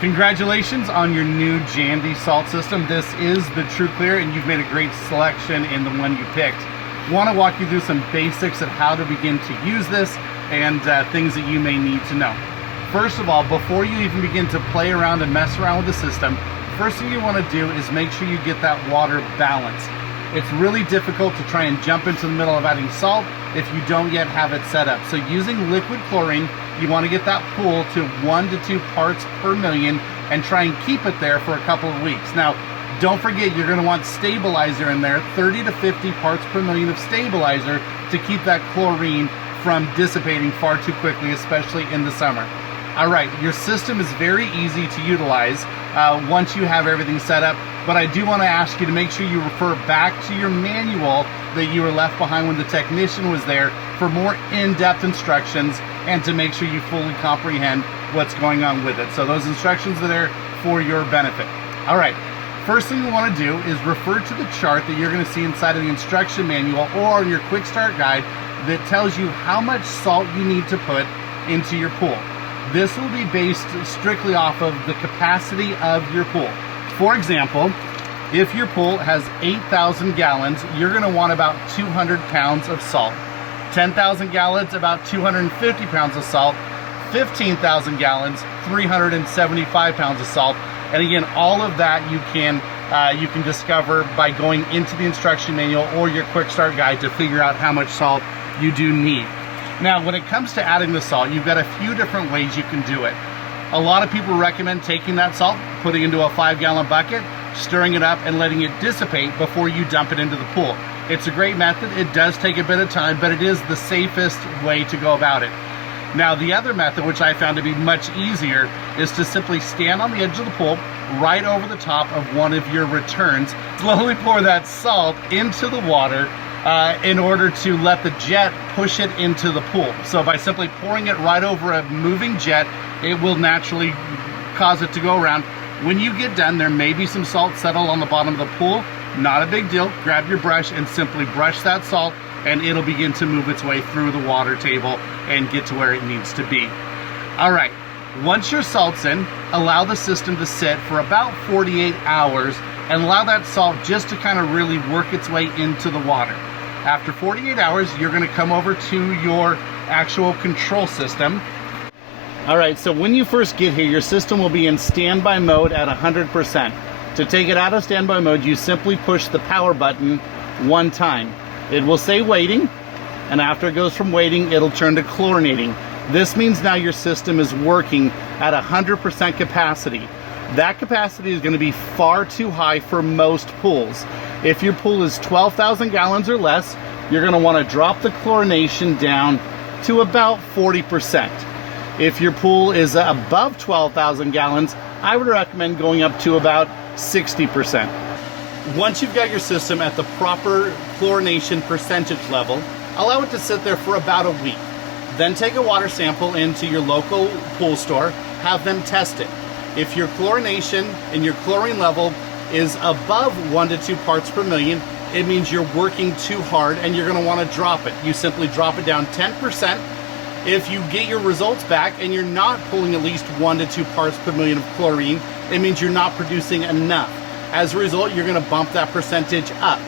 Congratulations on your new Jandy salt system. This is the TruClear, and you've made a great selection in the one you picked. Want to walk you through some basics of how to begin to use this and things that you may need to know. First of all, before you even begin to play around and mess around with the system, first thing you want to do is make sure you get that water balanced. It's really difficult to try and jump into the middle of adding salt if you don't yet have it set up. So using liquid chlorine, you want to get that pool to 1 to 2 parts per million and try and keep it there for a couple of weeks. Now, don't forget, you're going to want stabilizer in there, 30 to 50 parts per million of stabilizer to keep that chlorine from dissipating far too quickly, especially in the summer. All right, your system is very easy to utilize once you have everything set up, but I do want to ask you to make sure you refer back to your manual that you were left behind when the technician was there for more in-depth instructions and to make sure you fully comprehend what's going on with it. So those instructions are there for your benefit. All right, first thing you want to do is refer to the chart that you're going to see inside of the instruction manual or your quick start guide that tells you how much salt you need to put into your pool. This will be based strictly off of the capacity of your pool. For example, if your pool has 8,000 gallons, you're going to want about 200 pounds of salt. 10,000 gallons, about 250 pounds of salt. 15,000 gallons, 375 pounds of salt. And again, all of that you can discover by going into the instruction manual or your quick start guide to figure out how much salt you do need. Now, when it comes to adding the salt, you've got a few different ways you can do it. A lot of people recommend taking that salt, putting it into a 5-gallon bucket, stirring it up and letting it dissipate before you dump it into the pool. It's a great method. It does take a bit of time, but it is the safest way to go about it. Now, the other method, which I found to be much easier, is to simply stand on the edge of the pool, right over the top of one of your returns, slowly pour that salt into the water in order to let the jet push it into the pool. So by simply pouring it right over a moving jet, it will naturally cause it to go around. When you get done, there may be some salt settled on the bottom of the pool. Not a big deal. Grab your brush and simply brush that salt, and it'll begin to move its way through the water table and get to where it needs to be. All right, once your salt's in, allow the system to sit for about 48 hours and allow that salt just to kind of really work its way into the water. After 48 hours, you're going to come over to your actual control system. All right, so when you first get here, your system will be in standby mode at 100%. To take it out of standby mode, you simply push the power button one time. It will say waiting, and after it goes from waiting, it'll turn to chlorinating. This means now your system is working at 100% capacity. That capacity is going to be far too high for most pools. If your pool is 12,000 gallons or less, you're going to want to drop the chlorination down to about 40%. If your pool is above 12,000 gallons, I would recommend going up to about 60%. Once you've got your system at the proper chlorination percentage level, allow it to sit there for about a week. Then take a water sample into your local pool store, have them test it. If your chlorination and your chlorine level is above 1 to 2 parts per million, it means you're working too hard and you're going to want to drop it. You simply drop it down 10%. If you get your results back and you're not pulling at least 1 to 2 parts per million of chlorine, it means you're not producing enough. As a result, you're going to bump that percentage up.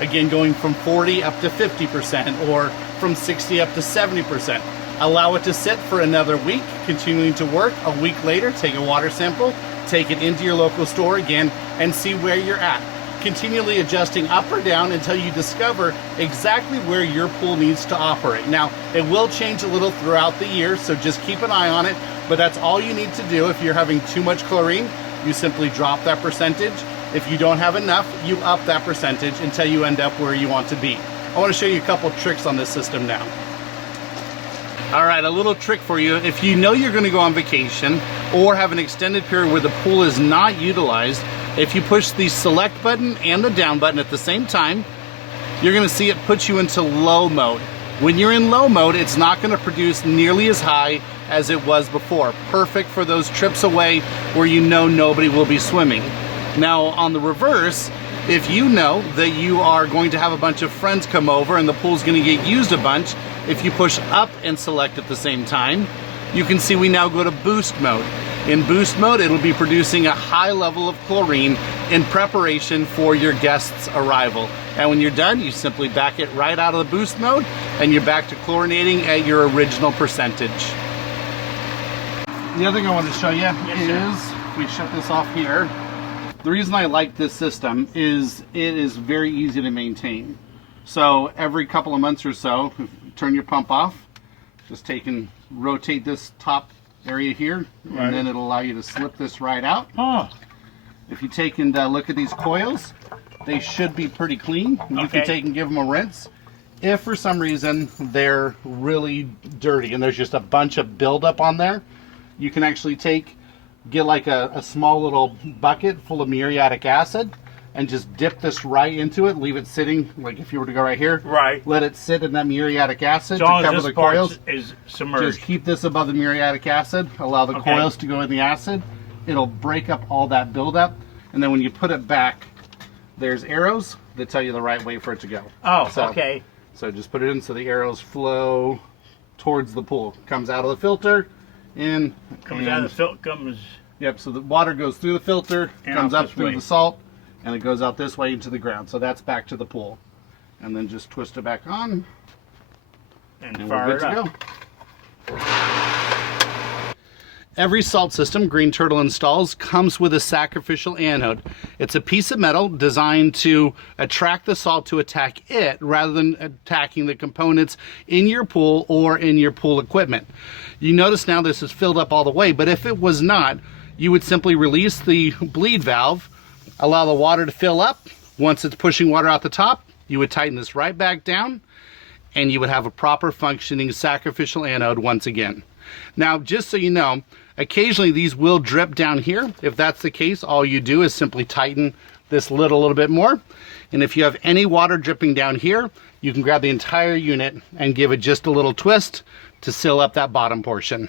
Again, going from 40 up to 50% or from 60 up to 70%. Allow it to sit for another week, continuing to work. A week later, take a water sample, take it into your local store again, and see where you're at. Continually adjusting up or down until you discover exactly where your pool needs to operate. Now, it will change a little throughout the year, so just keep an eye on it, but that's all you need to do. If you're having too much chlorine, you simply drop that percentage. If you don't have enough, you up that percentage until you end up where you want to be. I want to show you a couple tricks on this system now. All right, a little trick for you. If you know you're going to go on vacation or have an extended period where the pool is not utilized, if you push the select button and the down button at the same time, you're going to see it put you into low mode. When you're in low mode, it's not going to produce nearly as high as it was before. Perfect for those trips away where you know nobody will be swimming. Now, on the reverse, if you know that you are going to have a bunch of friends come over and the pool's going to get used a bunch, if you push up and select at the same time, you can see we now go to boost mode. In boost mode, it'll be producing a high level of chlorine in preparation for your guest's arrival. And when you're done, you simply back it right out of the boost mode and you're back to chlorinating at your original percentage. The other thing I want to show you is, if we shut this off here, the reason I like this system is it is very easy to maintain. So every couple of months or so, turn your pump off, just take and rotate this top area here, and then it'll allow you to slip this right out. If you take and look at these coils, they should be pretty clean. You can take and give them a rinse. If for some reason they're really dirty and there's just a bunch of buildup on there, you can actually get like a small little bucket full of muriatic acid and just dip this right into it, leave it sitting, like if you were to go right here, let it sit in that muriatic acid to cover the coils. Is submerged. Just keep this above the muriatic acid, allow the coils to go in the acid. It'll break up all that buildup, and then when you put it back, there's arrows that tell you the right way for it to go. So just put it in so the arrows flow towards the pool. Comes out of the filter, and comes out of the filter. Yep. So the water goes through the filter, comes up through the salt, and it goes out this way into the ground. So that's back to the pool, and then just twist it back on, and we're good to go. Every salt system Green Turtle installs comes with a sacrificial anode. It's a piece of metal designed to attract the salt to attack it rather than attacking the components in your pool or in your pool equipment. You notice now this is filled up all the way, but if it was not, you would simply release the bleed valve, allow the water to fill up. Once it's pushing water out the top, you would tighten this right back down, and you would have a proper functioning sacrificial anode once again. Now, just so you know, occasionally these will drip down here. If that's the case, all you do is simply tighten this lid a little bit more. And if you have any water dripping down here, you can grab the entire unit and give it just a little twist to seal up that bottom portion.